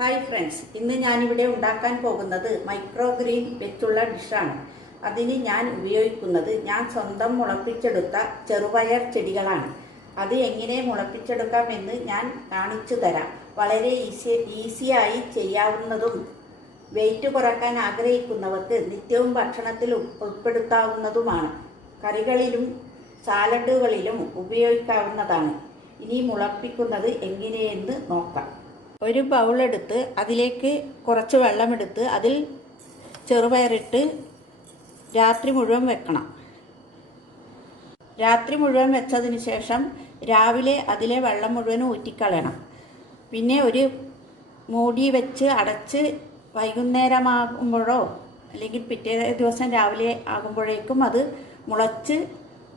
Hi friends, ഇന്ന് ഞാനിവിടെ ഉണ്ടാക്കാൻ പോകുന്നത് മൈക്രോഗ്രീൻ വെച്ചുള്ള ഡിഷാണ്. അതിന് ഞാൻ ഉപയോഗിക്കുന്നത് ഞാൻ സ്വന്തം മുളപ്പിച്ചെടുത്ത ചെറുപയർ ചെടികളാണ്. അത് എങ്ങനെ മുളപ്പിച്ചെടുക്കാമെന്ന് ഞാൻ കാണിച്ചു തരാം. വളരെ ഈസിയായി ചെയ്യാവുന്നതും വെയിറ്റ് കുറയ്ക്കാൻ ആഗ്രഹിക്കുന്നവർക്ക് നിത്യവും ഭക്ഷണത്തിൽ ഉൾപ്പെടുത്താവുന്നതുമാണ്. കറികളിലും സാലഡുകളിലും ഉപയോഗിക്കാവുന്നതാണ്. ഇനി മുളപ്പിക്കുന്നത് എങ്ങനെയെന്ന് നോക്കാം. ഒരു ബൗളെടുത്ത് അതിലേക്ക് കുറച്ച് വെള്ളമെടുത്ത് അതിൽ ചെറുപയറിട്ട് രാത്രി മുഴുവൻ വെക്കണം. രാത്രി മുഴുവൻ വെച്ചതിന് ശേഷം രാവിലെ അതിലെ വെള്ളം മുഴുവൻ ഊറ്റിക്കളയണം. പിന്നെ ഒരു മൂടി വെച്ച് അടച്ച് വൈകുന്നേരമാകുമ്പോഴോ അല്ലെങ്കിൽ പിറ്റേ ദിവസം രാവിലെ ആകുമ്പോഴേക്കും അത് മുളച്ച്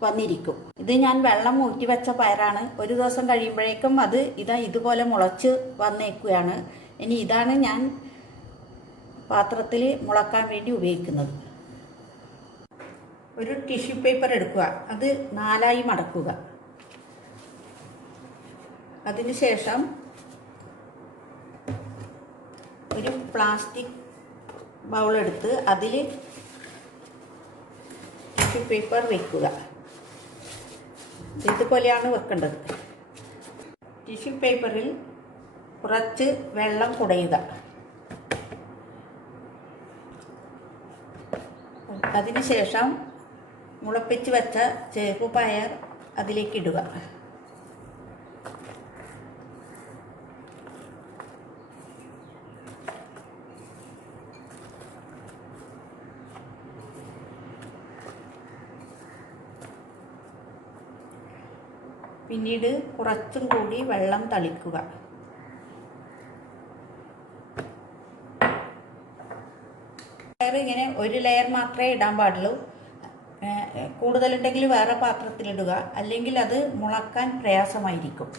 വന്നിരിക്കും. ഇത് ഞാൻ വെള്ളം ഊറ്റി വെച്ച പയറാണ്. ഒരു ദിവസം കഴിയുമ്പോഴേക്കും അത് ഇതുപോലെ മുളച്ച് വന്നേക്കുകയാണ്. ഇനി ഇതാണ് ഞാൻ പാത്രത്തിൽ മുളക്കാൻ വേണ്ടി ഉപയോഗിക്കുന്നത്. ഒരു ടിഷ്യൂ പേപ്പർ എടുക്കുക, അത് 4 മടക്കുക. അതിനുശേഷം ഒരു പ്ലാസ്റ്റിക് ബൗളെടുത്ത് അതിൽ ടിഷ്യൂ പേപ്പർ വയ്ക്കുക. ഇതുപോലെയാണ് വെക്കേണ്ടത്. ടിഷ്യൂ പേപ്പറിൽ കുറച്ച് വെള്ളം കുടയുക. അതിനുശേഷം മുളപ്പിച്ച് വെച്ച ചെറുപയർ അതിലേക്ക് ഇടുക. പിന്നീട് കുറച്ചും കൂടി വെള്ളം തളിക്കുക. ഇങ്ങനെ ഒരു ലെയർ മാത്രമേ ഇടാൻ പാടുള്ളൂ. കൂടുതലുണ്ടെങ്കിൽ വേറെ പാത്രത്തിലിടുക, അല്ലെങ്കിൽ അത് മുളക്കാൻ പ്രയാസമായിരിക്കും.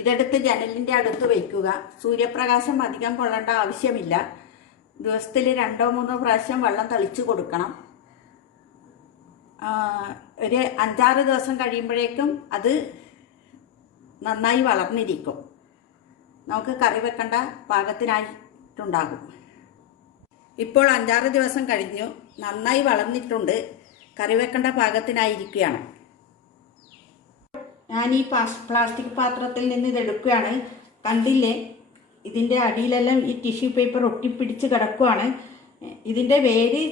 ഇതെടുത്ത് ജനലിൻ്റെ അടുത്ത് വയ്ക്കുക. സൂര്യപ്രകാശം അധികം കൊള്ളേണ്ട ആവശ്യമില്ല. ദിവസത്തിൽ 2-3 പ്രാവശ്യം വെള്ളം തളിച്ചു കൊടുക്കണം. ഒരു 5-6 ദിവസം കഴിയുമ്പോഴേക്കും അത് നന്നായി വളർന്നിരിക്കും. നമുക്ക് കറി വെക്കേണ്ട പാകത്തിനായിട്ടുണ്ടാകും. ഇപ്പോൾ 5-6 ദിവസം കഴിഞ്ഞു. നന്നായി വളർന്നിട്ടുണ്ട്. കറി വെക്കേണ്ട പാകത്തിനായിരിക്കുകയാണ്. ഞാൻ ഈ പ്ലാസ്റ്റിക് പാത്രത്തിൽ നിന്ന് ഇതെടുക്കുകയാണ്. കണ്ടില്ലേ, ഇതിൻ്റെ അടിയിലെല്ലാം ഈ ടിഷ്യൂ പേപ്പർ ഒട്ടിപ്പിടിച്ച് കിടക്കുകയാണ്. ഇതിൻ്റെ വേര്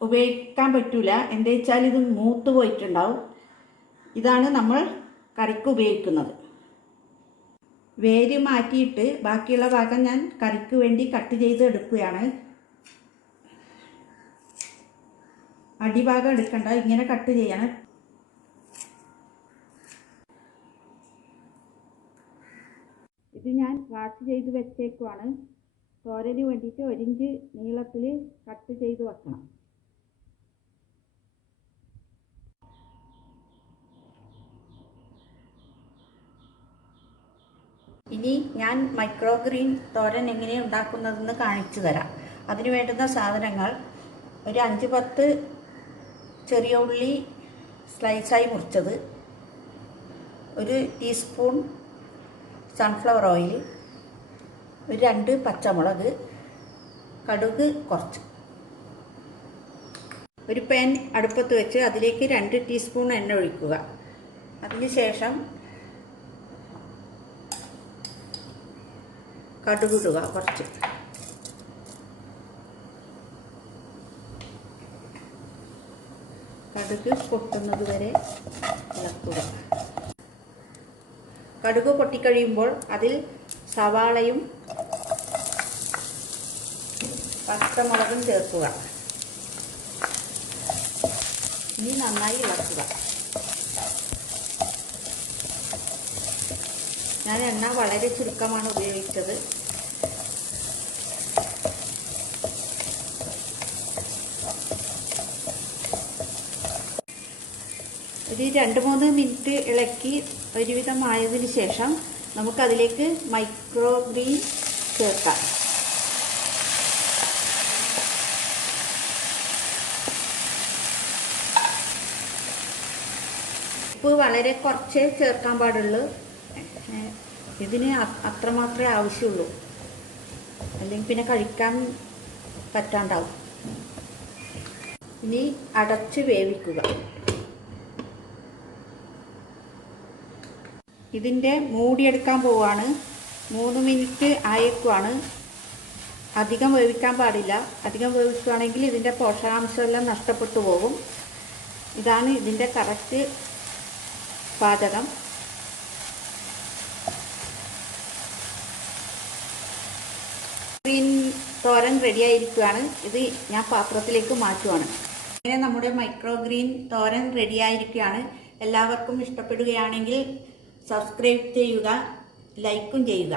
ഉപയോഗിക്കാൻ പറ്റില്ല. എന്താ വെച്ചാൽ ഇത് മൂത്ത് പോയിട്ടുണ്ടാവും. ഇതാണ് നമ്മൾ കറിക്ക് ഉപയോഗിക്കുന്നത്. വേര് മാറ്റിയിട്ട് ബാക്കിയുള്ള ഭാഗം ഞാൻ കറിക്ക് വേണ്ടി കട്ട് ചെയ്ത് എടുക്കുകയാണ്. അടിഭാഗം എടുക്കണ്ട, ഇങ്ങനെ കട്ട് ചെയ്യണം. ഇത് ഞാൻ വാഷ് ചെയ്ത് വെച്ചേക്കുവാണ്. തോരന് വേണ്ടിയിട്ട് 1 ഇഞ്ച് നീളത്തിൽ കട്ട് ചെയ്ത് വെക്കണം. ഇനി ഞാൻ മൈക്രോഗ്രീൻ തോരൻ എങ്ങനെ ഉണ്ടാക്കുന്നതെന്ന് കാണിച്ചു തരാം. അതിന് വേണ്ടുന്ന സാധനങ്ങൾ: ഒരു 5-10 ചെറിയ ഉള്ളി സ്ലൈസായി മുറിച്ചത്, 1 ടീസ്പൂൺ സൺഫ്ലവർ ഓയിൽ, ഒരു 2 പച്ചമുളക്, കടുക് കുറച്ച്. ഒരു പാൻ അടുപ്പത്ത് വെച്ച് അതിലേക്ക് 2 ടീസ്പൂൺ എണ്ണ ഒഴിക്കുക. അതിനുശേഷം കടുകിടുക കുറച്ച്. കടുക് പൊട്ടുന്നത് വരെ ഇളക്കുക. കടുക് പൊട്ടിക്കഴിയുമ്പോൾ അതിൽ സവാളയും പച്ചമുളകും ചേർക്കുക. ഇനി നന്നായി ഇളക്കുക. ഞാൻ എണ്ണ വളരെ ചുരുക്കമാണ് ഉപയോഗിച്ചത്. ഒരു 2-3 മിനിറ്റ് ഇളക്കി ഒരുവിധമായതിന് ശേഷം നമുക്കതിലേക്ക് മൈക്രോഗ്രീൻ ചേർക്കാം. ഉപ്പ് വളരെ കുറച്ചേ ചേർക്കാൻ പാടുള്ളൂ. ഇതിന് അത്രമാത്രമേ ആവശ്യമുള്ളൂ. പിന്നെ കഴിക്കാൻ പറ്റാണ്ടാവും. ഇനി അടച്ച് വേവിക്കുക. ഇതിൻ്റെ മൂടിയെടുക്കാൻ പോവാണ്. 3 മിനിറ്റ് ആയേക്കുവാണ്. അധികം വേവിക്കാൻ പാടില്ല. അധികം വേവിക്കുകയാണെങ്കിൽ ഇതിൻ്റെ പോഷകാംശമെല്ലാം നഷ്ടപ്പെട്ടു പോകും. ഇതാണ് ഇതിൻ്റെ കറക്റ്റ് പാചകം. ഗ്രീൻ തോരൻ റെഡിയായിരിക്കുകയാണ്. ഇത് ഞാൻ പാത്രത്തിലേക്ക് മാറ്റുവാണ്. ഇങ്ങനെ നമ്മുടെ മൈക്രോ ഗ്രീൻ തോരൻ റെഡിയായിരിക്കുകയാണ്. എല്ലാവർക്കും ഇഷ്ടപ്പെടുകയാണെങ്കിൽ സബ്സ്ക്രൈബ് ചെയ്യുക, ലൈക്കും ചെയ്യുക.